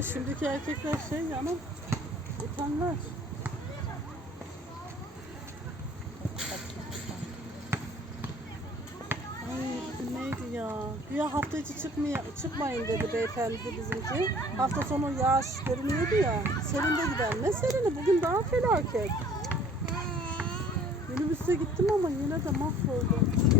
de şimdiki erkekler şey yani utangaç. Ay neydi ya? Güya hafta içi çıkmaya, çıkmayın dedi beyefendi bizimki. Hafta sonu yağış görünüyordu ya. Serinde gider. Ne serini? Bugün daha felaket. Minibüste gittim ama yine de mahvoldum.